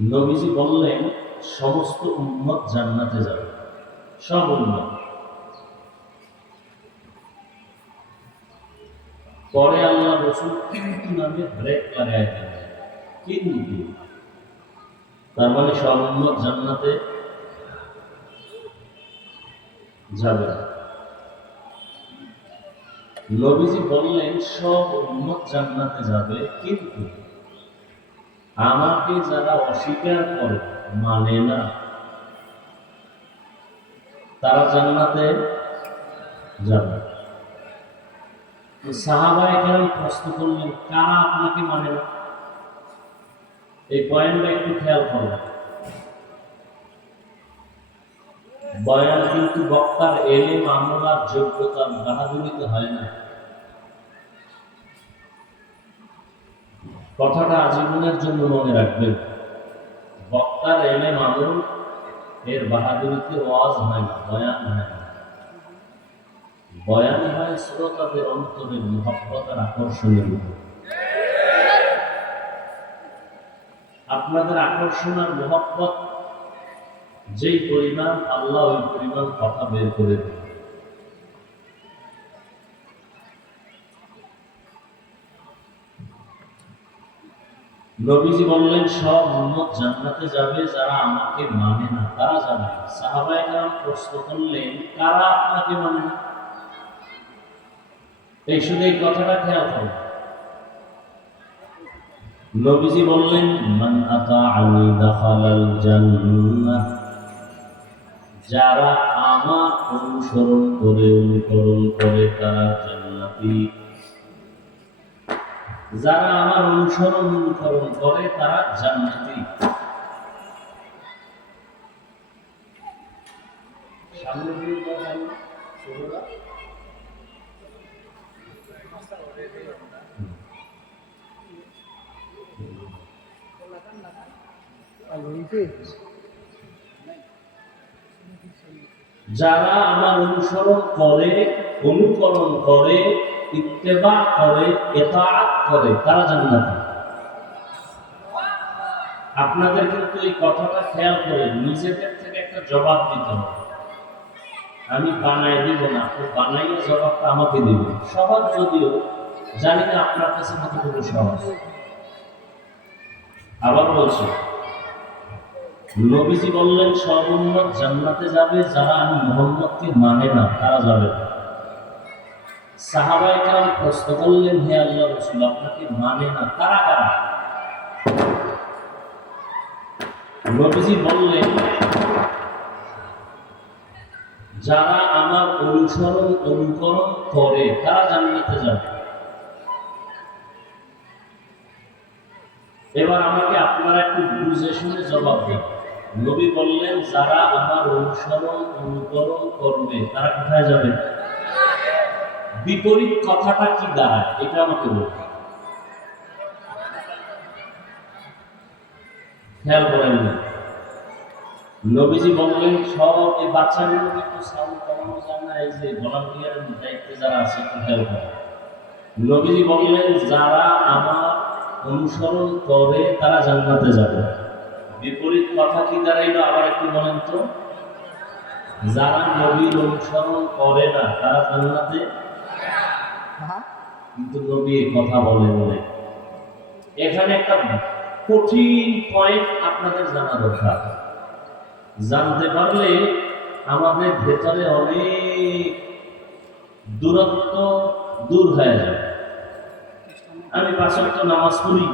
নবীজি বললেন সমস্ত উম্মত জান্নাতে যাবে, সব উম্মত। পরে আল্লাহ রাসূল কিন্তু নামে ব্রেক লাগায় দিলেন, কিন্তু তার মানে সব উম্মত জান্নাতে যাবে না। নবীজি বললেন সব উম্মত জান্নাতে যাবে, কিন্তু আমাকে যারা অস্বীকার করে, মানে না, তারা জান্নাতে যাবে। সাহাবায়ে কেরাম প্রশ্ন করলেন, কারা আপনাকে মানে না? এই পয়েন্টটা একটু খেয়াল করবেন। বয়ান কিন্তু বক্তার এলেম, আমল, যোগ্যতার বাহাদুরিতে হয় না। কথাটা আজীবনের জন্য মনে রাখবেন। বক্তার এলেম, আমল এর বাহাদুরিতে ওয়াজ হয় না, বয়ান হয় না। বয়ান হয় শ্রোতাদের অন্তরের মহব্বত আর আকর্ষণের উপর। আপনাদের আকর্ষণ আর মহব্বত যেই পরিমাণ, আল্লাহ ওই পরিমাণ কথা বের করে দেন। নবীজি বললেন সব উম্মত জান্নাতে যাবে, যারা আমাকে মানে না তারা যাবে। সাহাবায়ে কেরাম প্রশ্ন করলেন, কারা আপনাকে মানে না? এই শুধু এই কথাটা খেয়াল করুন। নবীজি বললেন, মান আতাআনি দাখালাল জান্নাহ, যারা আমার অনুসরণ করে তারা জান্নাতি। যারা আমার অনুসরণ করে তারা জান্নাতি। সামনে দিয়ে কথা শুরু না। যারা আমার অনুকরণ করে, ইত্তেবা করে, ইতাআত করে, তারা জান্নাতি। আপনাদের কিন্তু এই কথাটা খেয়াল করে নিজেদের থেকে একটা জবাব দিতে হবে। আমি বানাই দিব না, আপনি বানাইয়ে জবাবটা আমাকে দিবেন। সহজ, যদিও জানি না আপনার কাছে কতটুকু সহজ। আবার বলছি, নবীজি বললেন সব উম্মত জান্নাতে যাবে, যারা আমি মুহাম্মদকে মানে না তারা যাবে না। সাহাবায়ে কেরাম প্রশ্ন করলেন, হে আল্লাহর রাসূল, আপনাকে মানে না তারা কারা? নবীজি বললেন, যারা আমার অনুকরণ করে তারা জান্নাতে যাবে। এবার আমাকে আপনারা একটু বুঝে শুনে জবাব দেন। নবী বললেন, যারা আমার অনুকরণ করবে তারা কোথায় যাবে? বিপরীত কথাটা কি দাঁড়ায় এটা আমাকে বলুন। খেয়াল করেন না। নবীজি বললেন সব এই বাচ্চাগুলো কিন্তু সাউন্ড কমানো যায় না, এই যে ভলান্টিয়ারের দায়িত্বে যারা আছে একটু খেয়াল করেন। নবীজি বললেন, যারা আমার অনুসরণ করে তারা জান্নাতে যাবে। বিপরীত কথা কি দাঁড়াইল আবার একটু বলেন তো? যারা নবীর অনুসরণ করে না তারা জান্নাতে, কিন্তু নবী কথা বলে এখানে একটা কঠিন পয়েন্ট আপনাদের জানা দরকার। জানতে পারলে আমাদের ভেতরে অনেক দূরত্ব দূর হয়ে যাবে। আমি 5 ওয়াক্ত নামাজ পড়ি,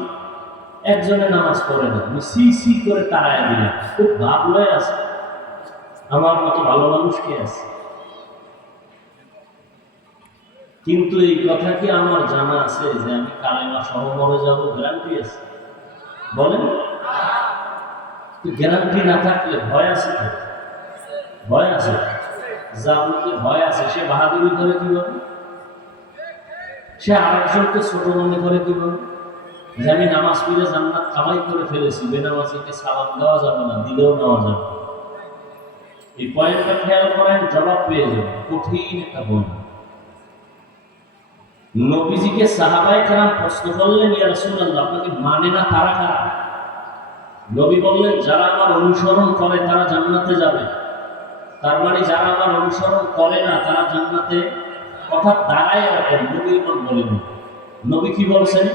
একজনে নামাজ পড়ে না, আমি সি করে তাড়ায় দিলাম, খুব ভাব লয়ে আছে। আমার মতো ভালো মানুষ কে আছে? কিন্তু এই কথা কি আমার জানা আছে যে আমি কালেমা সহ মরে যাবো? গ্যারান্টি আছে? বলেন। গ্যারান্টি না থাকলে ভয় আছে তো? ভয় আছে। যার মধ্যে ভয় আছে সে বাহাদুরি করে কিভাবে? সে আরেকজনকে ছোট মনে করে কিভাবে? যে আমি নামাজ পড়ে জান্নাত কামাই করে ফেলেছি, বেনামাজিকে সালাম দেওয়া যাবে না, দিলেও নেওয়া যাবে। এই পয়েন্টটা খেয়াল করেন, জবাব পেয়ে যাবেন। কঠিন একটা পয়েন্ট। নবীজিকে সাহাবায়ে কেরাম প্রশ্ন করলেন, ইয়া রাসূলুল্লাহ, আপনাকে মানে না তারা কারা? নবী বললেন যারা আমার অনুসরণ করে তারা জান্নাতে যাবে। তার মানে যারা আমার অনুসরণ করে না তারা জান্নাতে, কথা দাঁড়ায় রাখেন, নবী ইমান বলেন। নবী কি বলছেন?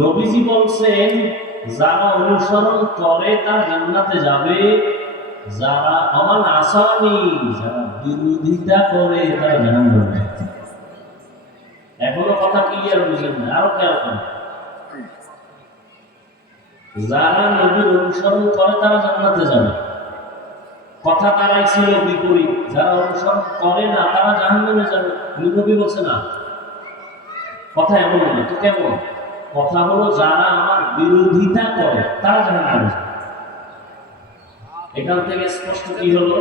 নবীজি বলছেন যারা অনুসরণ করে তারা জান্নাতে যাবে, যারা আমার আসামি, যারা বিরোধিতা করে তারা জাহান্নামে যাবে। এখনো কথা ক্লিয়ার বুঝেন না, আরো খেয়াল করেন। যারা নবীর অনুসরণ করে তারা জান্নাতে যাবে, কথা তারাই ছিল বিপরীত, যারা অনুসরণ করে না তারা জাহান্নামে যাবে। নবী বলছে না, কথা এমন না তো কেমন? কথা হলো যারা আমার বিরোধিতা করে তারা জাহান্নামে যাবে। এখান থেকে স্পষ্ট কি হলো?